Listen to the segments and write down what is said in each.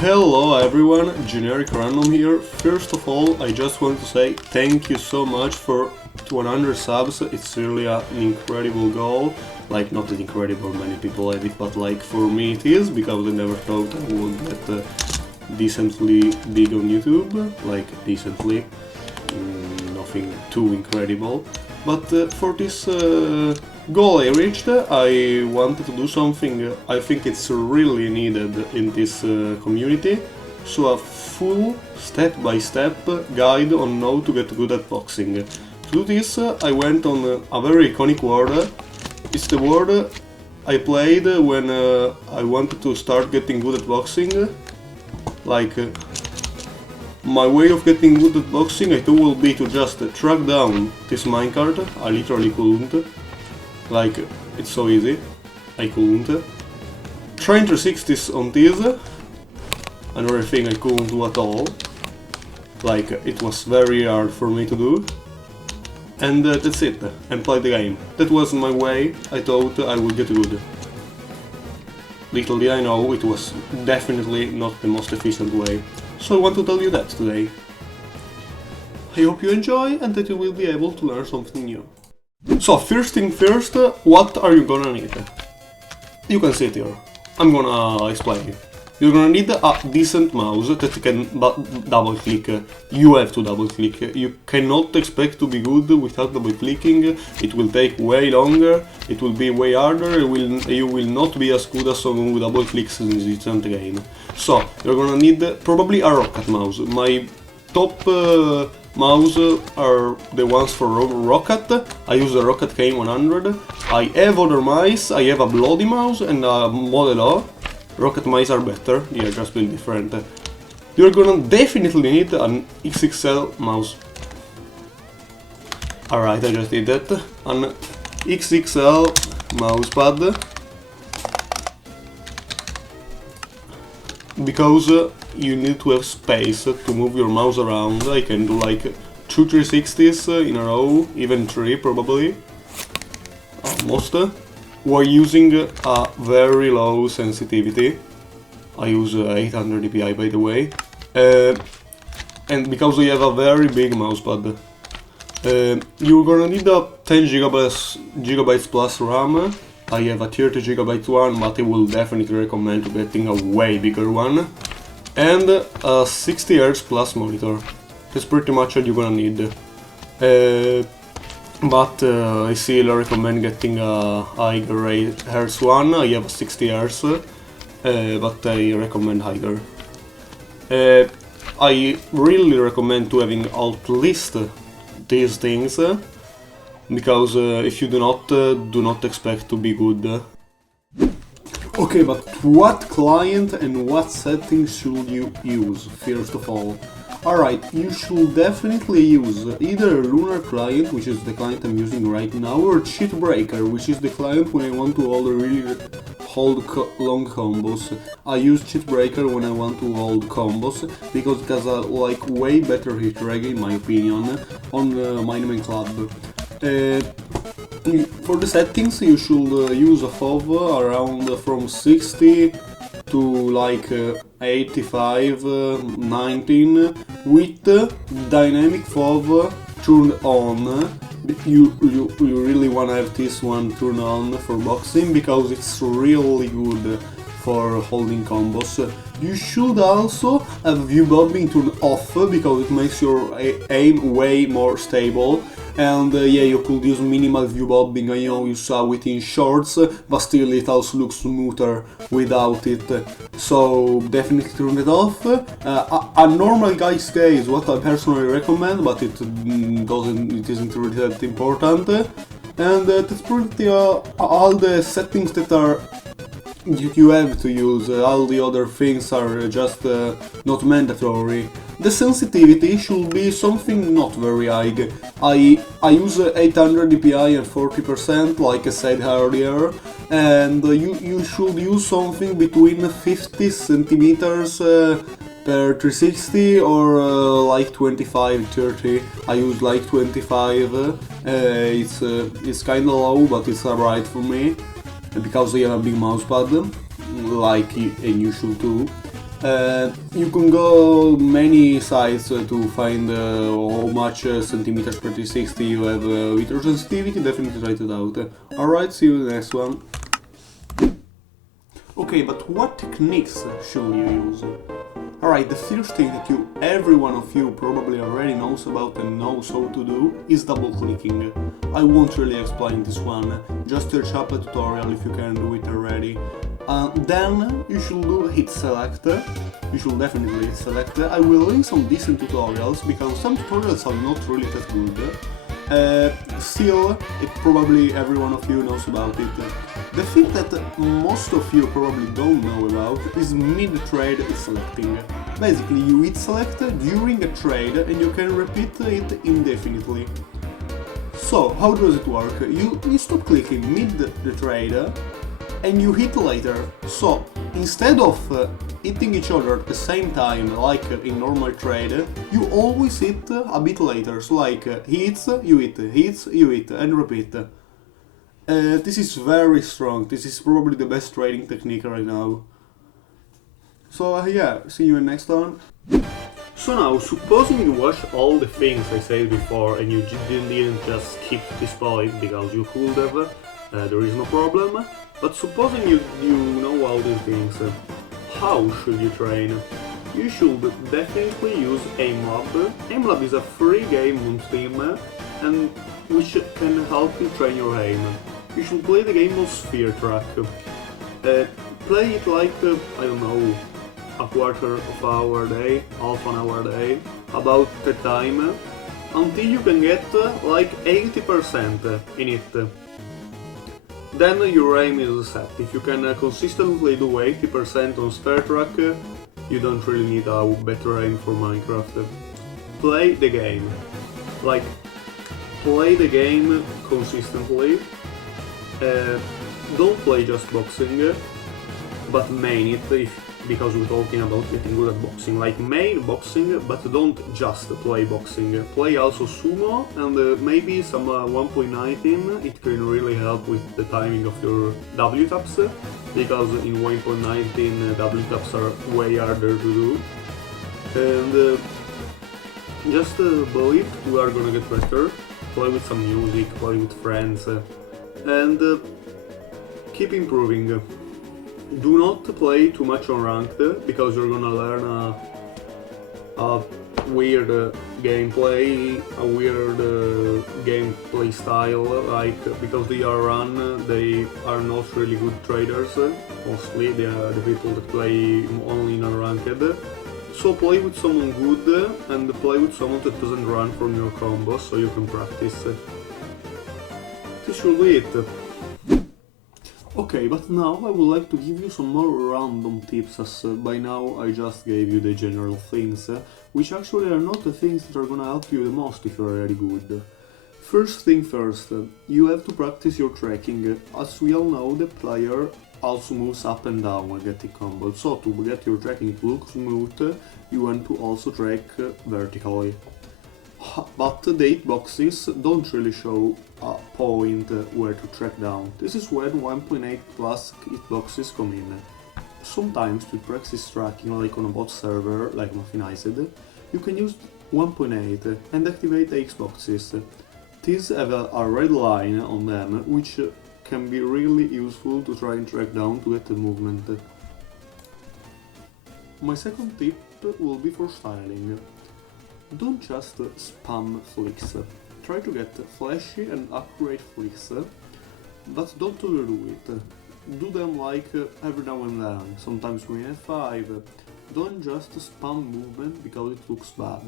Hello everyone, Generic Random here. First of all, I just want to say thank you so much for 100 subs. It's really an incredible goal. Like, not that incredible, many people had it, but like for me it is, because I never thought I would get decently big on YouTube. Like, decently. Nothing too incredible. But for this goal I reached, I wanted to do something I think it's really needed in this community. So a full step-by-step guide on how to get good at boxing. To do this, I went on a very iconic word. It's the word I played when I wanted to start getting good at boxing. Like, my way of getting good at boxing I thought will be to just track down this minecart. I literally couldn't. Like, it's so easy. I couldn't. Trying 360s on this. Another thing I couldn't do at all. Like, it was very hard for me to do. And that's it. And play the game. That was my way. I thought I would get good. Little did I know it was definitely not the most efficient way. So I want to tell you that today. I hope you enjoy and that you will be able to learn something new. So first thing first, what are you gonna need? You can see it here. I'm gonna explain. You're gonna need a decent mouse that you can double click. You have to double click. You cannot expect to be good without double clicking. It will take way longer. It will be way harder. You will not be as good as someone who double clicks in this decent game. So you're gonna need probably a rocket mouse. My top mouse are the ones for rocket. I use the Rocket K100. I have other mice. I have a bloody mouse and a Model O. Rocket mice are better, they are just built different. You're gonna definitely need an XXL mouse. Alright, I just did that. An XXL mousepad. Because you need to have space to move your mouse around. I can do like 2 360s in a row, even 3 probably. Almost. We're using a very low sensitivity. I use 800 dpi by the way. And because we have a very big mousepad. You're gonna need a 10 gigabytes plus RAM. I have a 30 gigabyte one, but I will definitely recommend getting a way bigger one. And a 60 Hz plus monitor. That's pretty much what you're gonna need. But I still recommend getting a higher Hertz one. I have a 60 Hz, but I recommend higher. I really recommend to having at least these things, because if you do not expect to be good. Okay, but what client and what settings should you use first of all? Alright, you should definitely use either Lunar Client, which is the client I'm using right now, or Cheatbreaker, which is the client when I want to hold long combos. I use Cheatbreaker when I want to hold combos, because it has a like way better hit rate in my opinion on my main club. For the settings you should use a FOV around from 60 to like 85, 19 with dynamic FOV turned on. You really wanna have this one turned on for boxing because it's really good for holding combos. You should also have view bobbing turned off because it makes your aim way more stable. And yeah, you could use minimal view bobbing, I know you saw it in shorts, but still it also looks smoother without it. So definitely turn it off. A normal guy scale is what I personally recommend, but it isn't really that important. And that's pretty all the settings that are you have to use. All the other things are just not mandatory. The sensitivity should be something not very high. I use 800 dpi and 40% like I said earlier, and you should use something between 50 centimeters per 360 or like 25-30. I use like 25. It's kinda low, but it's alright for me because I have a big mousepad, like and you should too. You can go many sites to find how much centimeters per 360 you have with your sensitivity, definitely try it out. Alright, see you in the next one. Okay, but what techniques should you use? Alright, the first thing that every one of you probably already knows about and knows how to do is double clicking. I won't really explain this one, just search up a tutorial if you can do it already. Then you should do Hitselect. You should definitely Hitselect. I will link some decent tutorials because some tutorials are not really that good. Still, probably every one of you knows about it. The thing that most of you probably don't know about is mid-trade hitselecting. Basically, you hitselect during a trade and you can repeat it indefinitely. So, how does it work? You stop clicking mid the trade and you hit later. So, instead of hitting each other at the same time like in normal trade, you always hit a bit later. So like hits, you hit, and repeat. This is very strong. This is probably the best trading technique right now. So yeah, see you in next one. So now, supposing you watched all the things I said before and you didn't just skip this point because you could have, there is no problem. But supposing you know all these things, how should you train? You should definitely use AimLab. AimLab is a free game on Steam and which can help you train your aim. You should play the game of Sphere Track. Play it like, I don't know, a quarter of an hour a day, half an hour a day, about the time, until you can get like 80% in it. Then your aim is set. If you can consistently do 80% on Sphere Track, you don't really need a better aim for Minecraft. Play the game. Like, play the game consistently. Don't play just boxing, but main it because we're talking about getting good at boxing. Like, main boxing, but don't just play boxing. Play also sumo and maybe some 1.19. It can really help with the timing of your W taps, because in 1.19 W taps are way harder to do. And just believe we are gonna get better. Play with some music, play with friends, and keep improving. Do not play too much on ranked because you're gonna learn a weird gameplay, a weird gameplay style, like because they are not really good traders. Mostly they are the people that play only in unranked. So play with someone good and play with someone that doesn't run from your combos so you can practice. This should be it. Okay, but now I would like to give you some more random tips, as by now I just gave you the general things, which actually are not the things that are gonna help you the most if you're already good. First thing first, you have to practice your tracking. As we all know, the player also moves up and down when getting combos, so to get your tracking to look smooth, you want to also track vertically. But the hitboxes don't really show a point where to track down. This is when 1.8 plus hitboxes come in. Sometimes to practice tracking, like on a bot server, like Muffinized, you can use 1.8 and activate the Xboxes. These have a red line on them, which can be really useful to try and track down to get the movement. My second tip will be for styling. Don't just spam flicks. Try to get flashy and accurate flicks, but don't overdo it. Do them like every now and then, sometimes with F5. Don't just spam movement because it looks bad.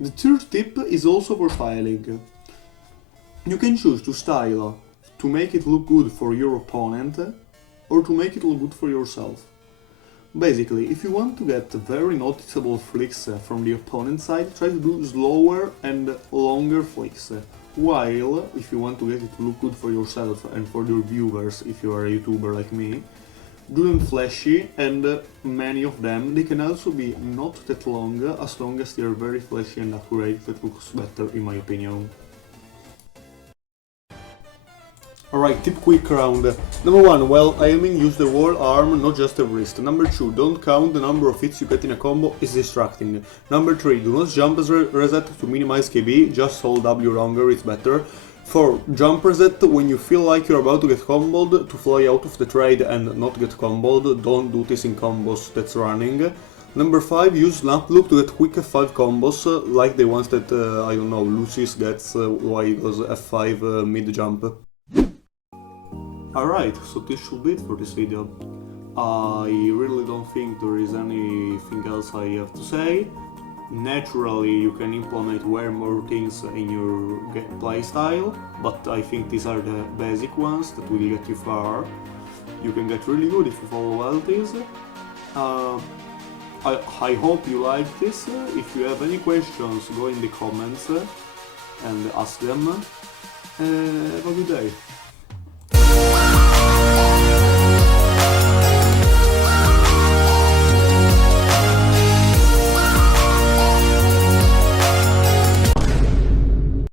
The third tip is also for styling. You can choose to style to make it look good for your opponent or to make it look good for yourself. Basically, if you want to get very noticeable flicks from the opponent side, try to do slower and longer flicks. While, if you want to get it to look good for yourself and for your viewers, if you are a YouTuber like me, do them flashy, and many of them, they can also be not that long, as long as they are very flashy and accurate. That looks better in my opinion. Alright, tip quick round. Number 1, while aiming, use the whole arm, not just the wrist. Number 2, don't count the number of hits you get in a combo, it's distracting. Number 3, do not jump as reset to minimize KB, just hold W longer, it's better. 4, jump reset when you feel like you're about to get comboed, to fly out of the trade and not get comboed, don't do this in combos that's running. Number 5, use snap look to get quick F5 combos, like the ones that, I don't know, Luzis gets while he goes F5 mid jump. Alright, so this should be it for this video. I really don't think there is anything else I have to say. Naturally, you can implement way more things in your playstyle, but I think these are the basic ones that will get you far. You can get really good if you follow all these. I hope you like this. If you have any questions, go in the comments and ask them. Have a good day.